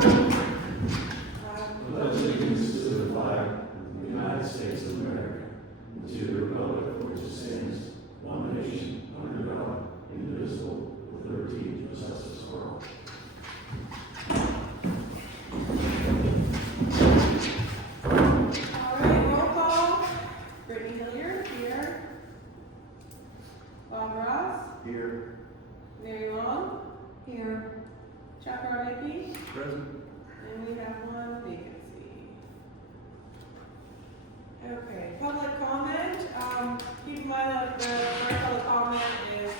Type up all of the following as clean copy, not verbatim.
pledge allegiance to the flag of the United States of America, and to the republic for which it stands, one nation, under God, indivisible, with liberty and justice for all. All right, roll call. Brittany Hilliard, here. Bob Ross, Here. Mary Long, here. Chuck Rudnicki, Present. and we have one vacancy. Okay, public comment. Keep in mind that the first public comment is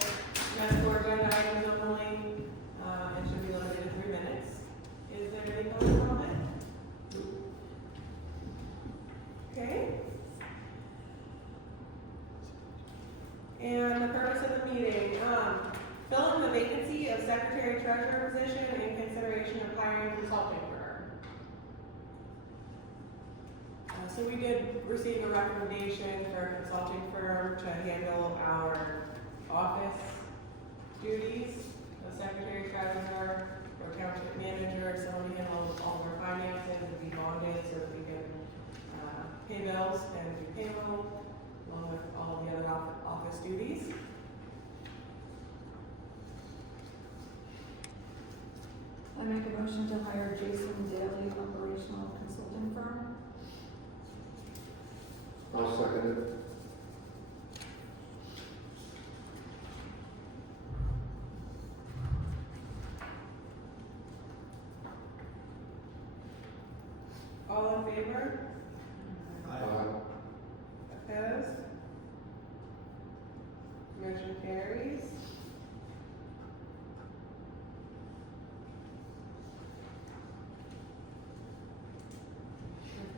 meant for agenda items only. It should be limited to 3 minutes. Is there any public comment? Okay. And the purpose of the meeting, filling the vacancy of secretary treasurer position in consideration of hiring consulting firm. So we did receive a recommendation for a consulting firm to handle our office duties of secretary treasurer or township manager, someone to handle all of our finances and be bonded so that we can pay bills and do payroll along with all the other office duties. I make a motion to hire Jason Daly, operational consulting firm. I'll second it. All in favor? Opposed? Motion carries.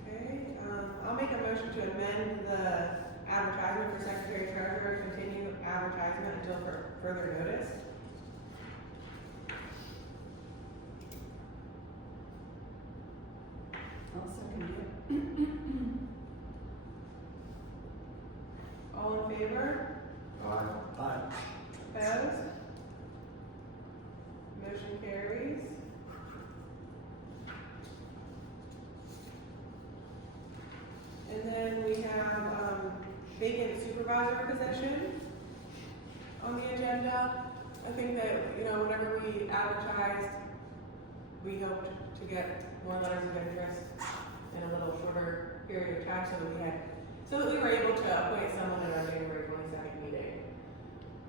Okay, I'll make a motion to amend the advertisement for secretary treasurer, continue advertisement until further notice. I'll second it. All in favor? Aye. Opposed? Motion carries. And then we have vacant supervisor position on the agenda. I think that, whenever we advertised, we hoped to get more letters of interest in a little shorter period of time so that we were able to appoint someone at our January 22nd meeting.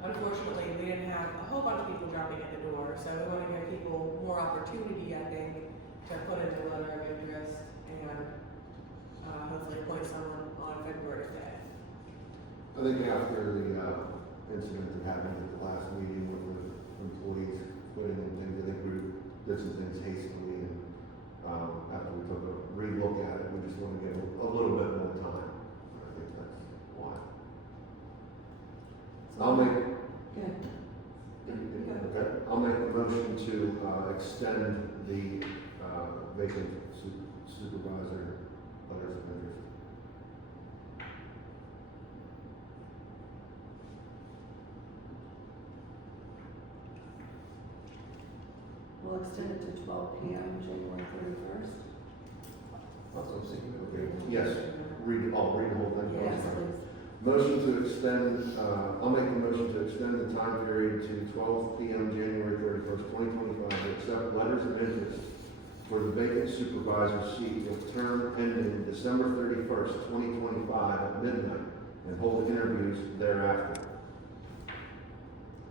Unfortunately, we didn't have a whole bunch of people jumping at the door, so we want to give people more opportunity, I think, to put in a letter of interest and hopefully appoint someone on February 5th. I think after the incident that happened at the last meeting with the employees putting in things, I think we did some things hastily, and after we took a re-look at it, we just want to give a little bit more time. I think that's why. I'll make. Good. Okay. I'll make a motion to extend the vacant supervisor letters of interest. We'll extend it to 12 p.m. January 31st. That's what I'm saying. Okay. Yes. I'll read the whole thing. Yes, please. Motion to extend, I'll make a motion to extend the time period to 12 p.m. January 31st, 2025 to accept letters of interest for the vacant supervisor seat with term ending December 31st, 2025 at midnight and hold interviews thereafter.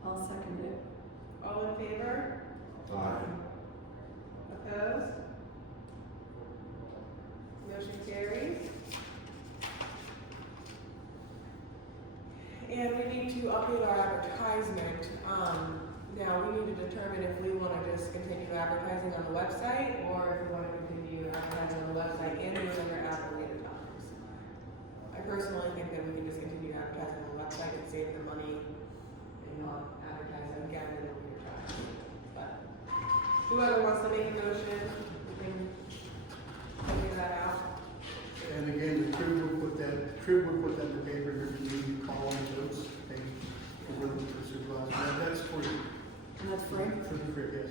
I'll second it. All in favor? Aye. Opposed? Motion carries. And we need to update our advertisement. Now we need to determine if we want to just continue advertising on the website or if we want to continue advertising on the website and doing other ad-related times. I personally think that we can just continue advertising on the website and save the money and not advertise again in a later time. But whoever wants to make a motion, we can figure that out. And again, the crib will put that in the paper, if you need to call on those, okay, for the supervisor, that's for you, And that's free? for the crib, yes.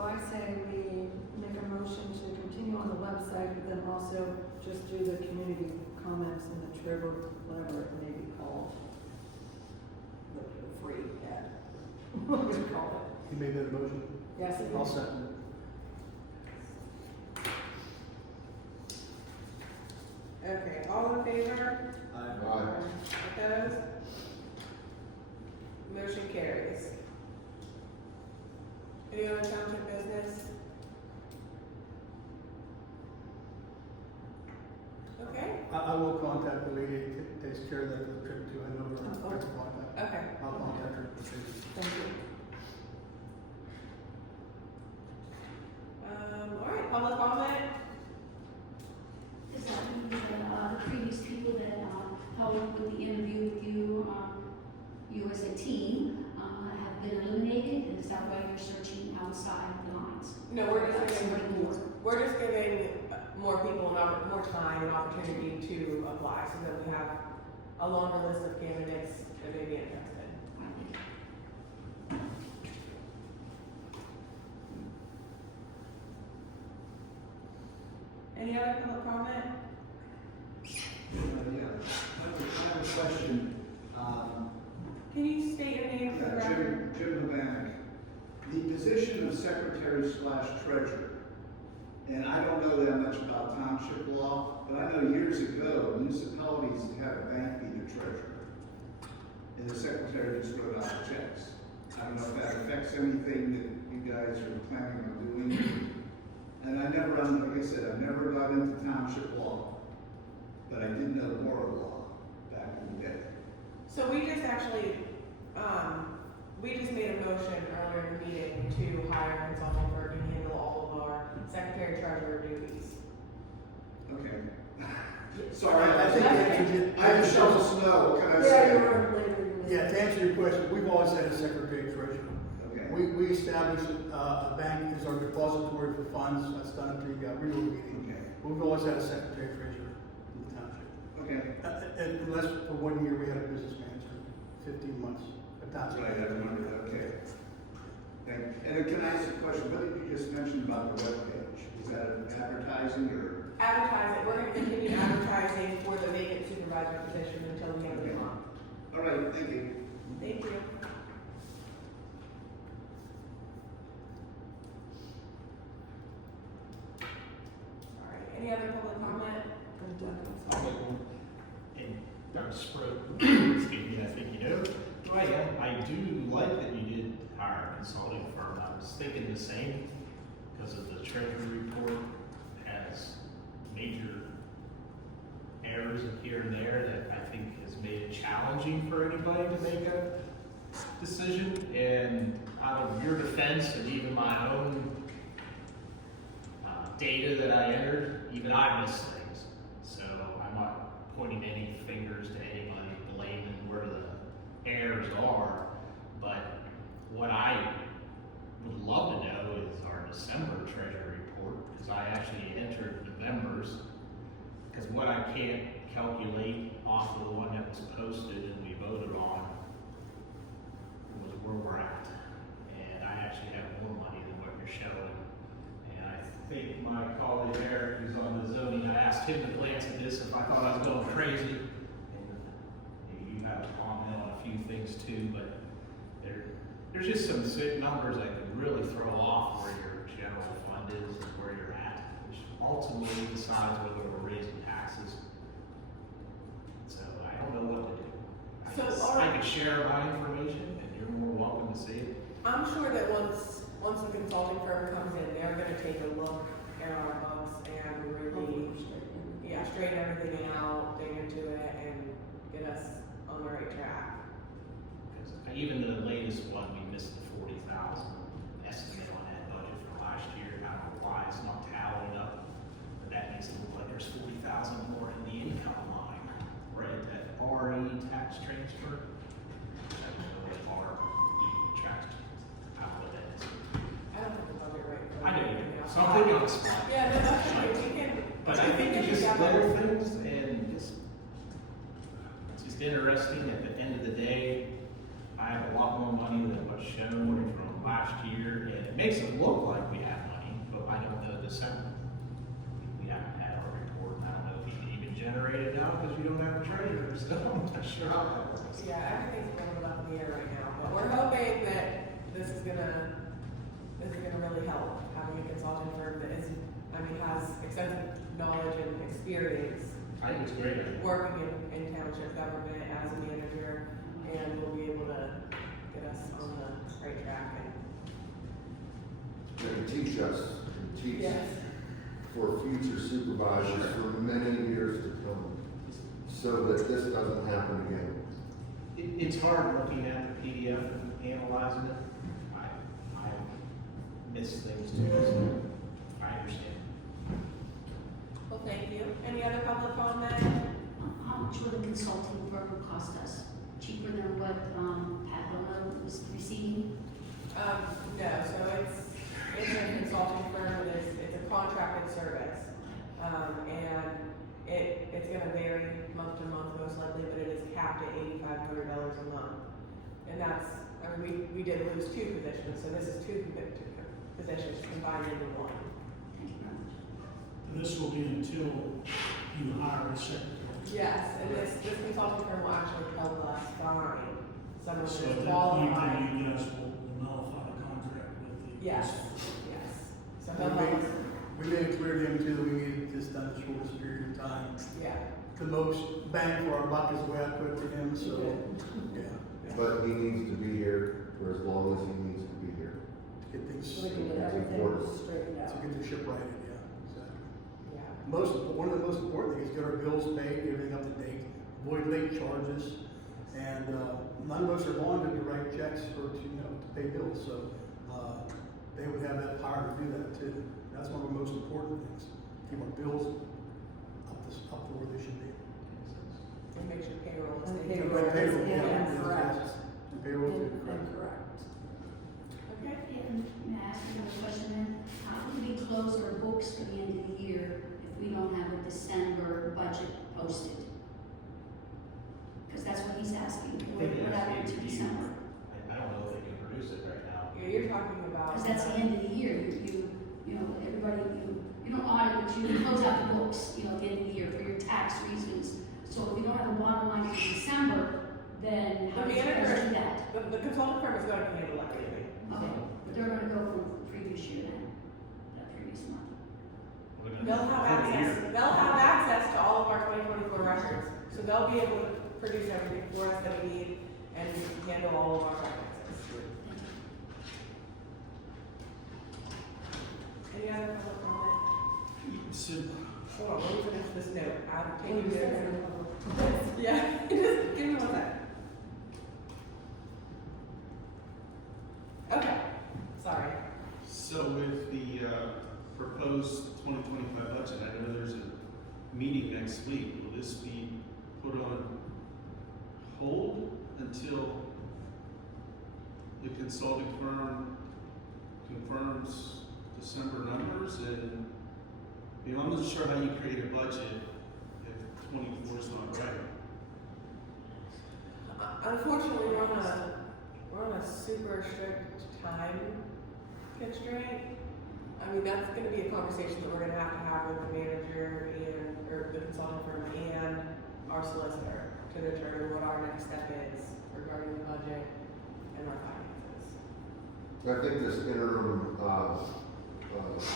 So I say we make a motion to continue on the website, but then also just do the community comments in the Trib or whatever it may be called. The free ad. What would you call You made that motion? it? Yes, it I'll is. second it. Okay, all in favor? Aye. Opposed? Motion carries. Any other township business? Okay, I will contact the lady that takes care of that for the trip too. I know her. Oh. I can contact. okay. I'll contact her. Thank you. All right, public comment? Does that mean that the previous people that held with the interview with you, you as a team, have been eliminated? And is that why you're searching outside the lines? No, we're just Somebody giving, more. we're just giving more people more time and opportunity to apply, so that we have a longer list of candidates that may be interested. I think. Any other public comment? Yeah, I have a question. Can you state your name for the record? Jim Levanek. The position of secretary/treasurer, and I don't know that much about township law, but I know years ago, municipalities had a bank be the treasurer. And the secretary just wrote out the checks. I don't know if that affects anything that you guys are planning on doing. And I never, like I said, I never got into township law, but I did know moral law back in the day. So we just actually, we just made a motion earlier in the meeting to hire a consultant for to handle all of our secretary treasurer duties. Okay. Sorry, I think That's that you did. I have a shovel snow, what can I Yeah, say? you were later. Yeah, to answer your question, we've always had a secretary treasurer. Okay. We established a bank as our depository for funds. That's done at the renewal meeting. Okay. We've always had a secretary treasurer in the township. Okay. Unless for 1 year we had a business manager, 15 months. A That's township. right, I remember that, okay. Thank you. And can I ask a question? What did you just mention about the webpage? Is that advertising or? Advertising, we're gonna continue advertising for the vacant supervisor position until we have a new one. All right, thank you. Thank you. All right, any other public comment? And Doug Sproat, excuse me, I think you know who I am. I do like that you did hire a consulting firm. I was thinking the same because of the treasury report has major errors here and there that I think has made it challenging for anybody to make a decision. And out of your defense and even my own data that I entered, even I missed things. So I'm not pointing any fingers to anybody, blaming where the errors are. But what I would love to know is our December treasury report, because I actually entered November's, because what I can't calculate off of the one that was posted and we voted on was where we're at. And I actually have more money than what you're showing. And I think my colleague Eric, who's on the zoning, I asked him to glance at this if I thought I was going crazy. And you have a comment on a few things too, but there's just some numbers that could really throw off where your general fund is and where you're at, which ultimately decides whether we're raising taxes. So I don't know what to do. I could share my information and you're more welcome to see it. I'm sure that once the consulting firm comes in, they're gonna take a look at our books and really, straighten everything out, dig into it, and get us on the right track. Because even the latest one, we missed the 40,000 estimate on that budget for last year. I don't know why it's not tallying up, but that makes it look like there's 40,000 more in the income line, right? That RE tax transfer. That was really RE tax. I don't know what that is. I don't think the budget right. I know you do. Something else. Yeah, no, that's okay, we can. But I think it's just little things and it's just interesting. At the end of the day, I have a lot more money than what's shown from last year, and it makes it look like we have money, but I don't know December. We haven't had our report, and I don't know if we can even generate it now because we don't have a treasurer, so I'm not sure how that works. Yeah, everything's a little bit up in the air right now, but we're hoping that this is gonna really help, having a consulting firm that is, has extensive knowledge and experience I think it's great. working in township government as a manager, and will be able to get us on the right track And teach us, and teach Yes. for future supervisors for many years to come, so that this doesn't happen again. It's hard looking at the PDF and analyzing it. I miss things too, so I understand. Well, thank you. Any other public comment? How much would a consulting firm cost us? Cheaper than what Pat Lona was receiving? No, so it's a consulting firm, it's a contracted service. And it's gonna vary month to month most likely, but it is capped at $8,500 a month. And that's, we did lose 2 positions, so this is 2 positions combined into 1. Thank you very much. And this will be until you hire a secretary. Yes, and this consulting firm will actually help us find someone So who's at that point, qualified. then you guys will nullify the contract with the. Yes, yes. So We he'll made, help us, we made it clear to him too that we needed this done in the shortest period of time. yeah. The most bang for our buck is the way I put it to him, so, yeah. But he needs to be here for as long as he needs to be here. Get things, So we can get everything straightened to out. get the ship righted, yeah, exactly. Yeah. One of the most important things is get our bills paid, get everything up to date, avoid late charges. And, none of us are bonded to write checks or to pay bills, so, they would have that power to do that too. That's one of the most important things, keep our bills up to where they should be. And make sure payroll is And taken. payroll. Payroll, Yeah, yeah, correct. And payroll too, correct. Incorrect. Okay. Yeah, and may I ask another question then? How can we close our books for the end of the year if we don't have a December budget posted? Because that's what he's asking, what happened to December? I don't know if they can produce it right now. Yeah, you're talking about. Because that's the end of the year, you know, everybody, you don't audit, but you close out the books, at the end of the year for your tax reasons. So if you don't have a bottom line for December, then how The do you guys manager- do that? The consulting firm is going to handle everything. Okay, but they're gonna go from the previous year then, that previous month. They'll have access to all of our 2024 records, so they'll be able to produce everything for us that we need and handle all of our finances. Any other public comment? So, Hold on, let me finish this note. I'm taking notes. Yeah, just give me 1 second. Okay, sorry. So with the proposed 2025 budget, I know there's a meeting next week. Will this be put on hold until the consulting firm confirms December numbers? And I'm not sure how you create a budget if 24 is not right. Unfortunately, we're on a super strict time constraint. That's gonna be a conversation that we're gonna have with the manager or the consulting firm and our solicitor to determine what our next step is regarding the budget and our finances. I think this interim,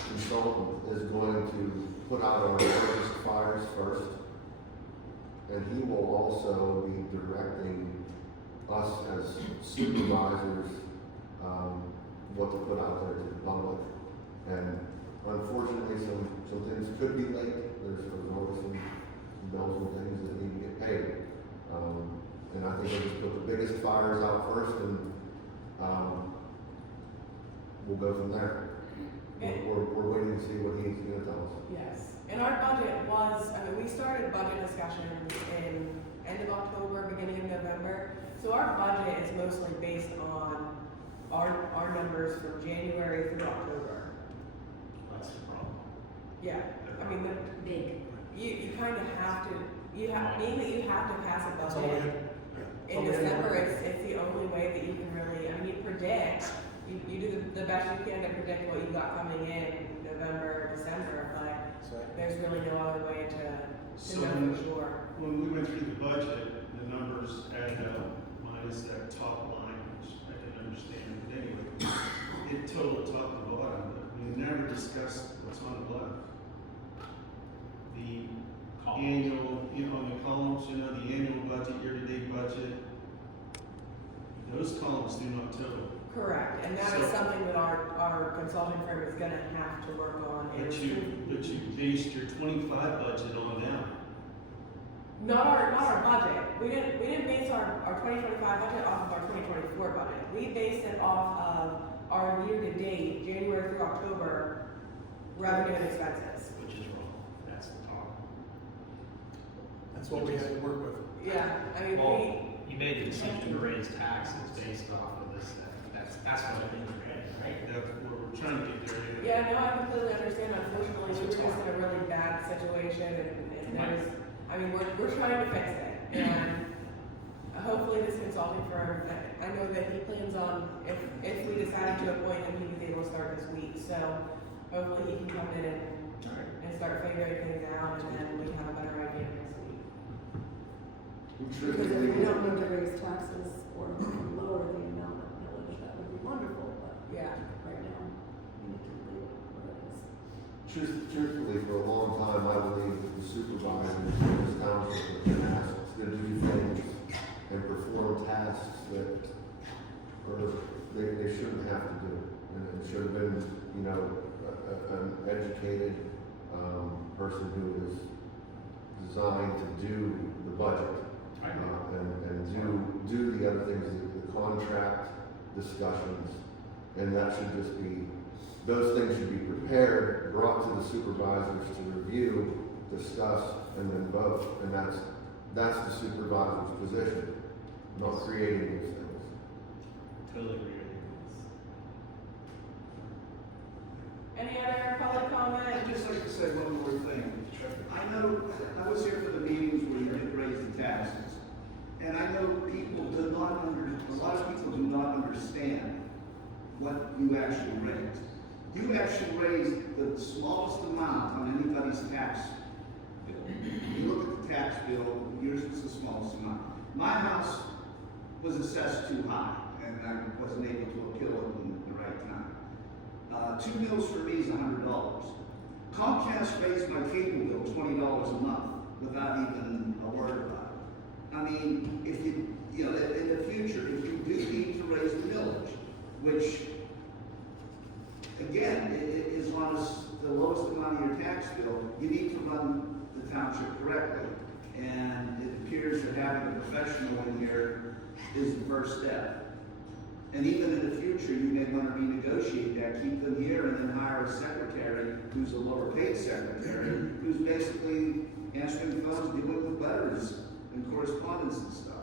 consultant is going to put out our largest fires first. And he will also be directing us as supervisors, what to put out there to the public. And unfortunately, some things could be late. There's always some bells and things that need to get paid. And I think we'll just put the biggest fires out first and, we'll go from there. We're waiting to see what he's gonna tell us. Yes, and our budget was, we started budget discussions in end of October, beginning of November. So our budget is mostly based on our numbers from January through October. That's the problem. Yeah, Big. you kind of have to, being that you have to pass a That's all we budget have. in December, it's the only way that you can really, you predict you do the best you can to predict what you got coming in November, December, but there's really no other way to So know for sure. when we went through the budget, the numbers added up, minus that top line, which I didn't understand, but anyway, it totaled top to bottom, but we never discussed what's on the left. The annual, on the columns, the annual budget, year-to-date budget, those columns do not total. Correct, and that is So- something that our consulting firm is gonna have to work on. But you based your 25 budget on them. Not our budget. We didn't base our 2025 budget off of our 2024 budget. We based it off of our year-to-date, January through October, revenue and expenses. Which is wrong. That's the top. That's what we have to work with. Yeah, I mean, Well, you made the decision to raise taxes based off of this. That's what I think you're getting, right? That's where we're trying to get there. yeah, no, I completely understand. Unfortunately, we were just in a really bad situation and there's, I mean, we're trying to fix it. And hopefully this consulting firm, I know that he plans on, if we decided to appoint him, he was able to start this week. So hopefully he can come in and start figuring things out and then we have a better idea next week. Because if we don't know to raise taxes or lower the amount of millage, that would be wonderful, but Yeah. right now, we need to leave it where it is. Truthfully, for a long time, I believe that the supervisors in this township have been asked to do things and perform tasks that they shouldn't have to do. And it should have been, an educated, person who is designed to do the budget. And do the other things, the contract discussions, and that should just be, those things should be prepared, brought to the supervisors to review, discuss, and then vote, and that's the supervisor's position, not creating these things. Totally agree with Any other public comment? I'd just like to say one more thing. I know, I was here for the meetings where you did raise the taxes. And I know people do not a lot of people do not understand what you actually raised. You actually raised the smallest amount on anybody's tax bill. You look at the tax bill, yours is the smallest amount. My house was assessed too high, and I wasn't able to appeal it in the right time. 2 meals for me is $100. Comcast raised my cable bill $20 a month without even a word about it. I mean, if you know, in the future, if you do need to raise the millage, which, again, is on the lowest amount of your tax bill, you need to run the township correctly. And it appears that having a professional in here is the first step. And even in the future, you may want to renegotiate that, keep them here, and then hire a secretary who's a lower paid secretary, who's basically answering phones, dealing with letters and correspondence and stuff.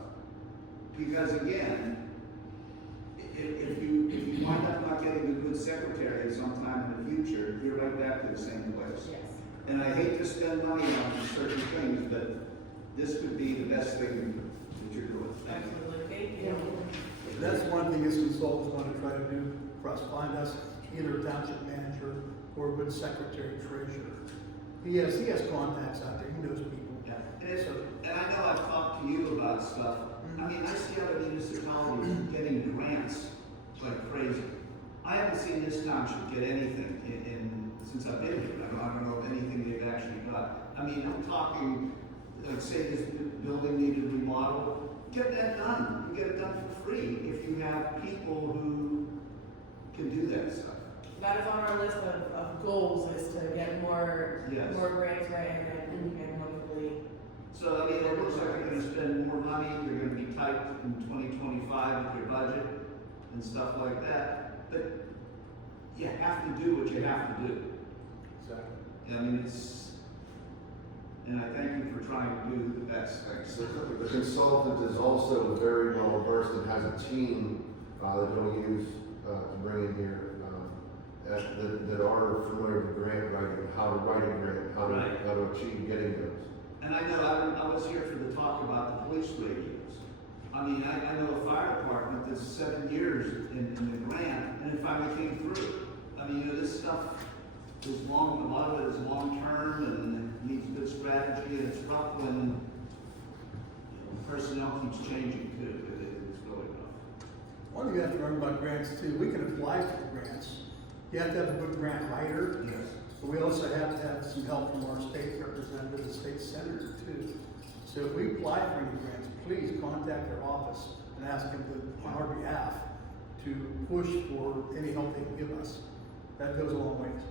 Because again, if you wind up not getting a good secretary at some time in the future, you're right back to the same place. Yes. And I hate to spend money on certain things, but this could be the best thing that you're doing. Thank you. Absolutely, thank you. That's one thing as consultants want to try to do for us, find us either a township manager or a good secretary treasurer. He has contacts out there, he knows people. Yeah, and I know I've talked to you about stuff. I mean, I see other municipalities getting grants like crazy. I haven't seen this township get anything since I've been here. I don't know of anything they've actually got. I mean, I'm talking, like say this building needed remodeled, get that done. You get it done for free if you have people who can do that stuff. That is on our list of goals, is to get more Yes. grants written and hopefully. So, I mean, it looks like you're gonna spend more money, you're gonna be tight in 2025 with your budget and stuff like that, but you have to do what you have to do. Exactly. I mean, and I thank you for trying to do the best. Thanks. The consultant is also very well versed and has a team that he'll use to bring in here that are familiar with grant writing, how to write a grant, how to achieve getting those. And I know I was here for the talk about the police radios. I mean, I know a fire department that's 7 years in the grant, and it finally came through. I mean, this stuff is long, a lot of it is long-term and needs good strategy, and it's rough when personnel keeps changing too. It's really rough. One thing you have to remember about grants too, we can apply for grants. You have to have a good grant writer. Yes. But we also have to have some help from our state representative, the state senator too. So if we apply for any grants, please contact their office and ask them to, on our behalf, to push for any help they can give us. That goes a long ways.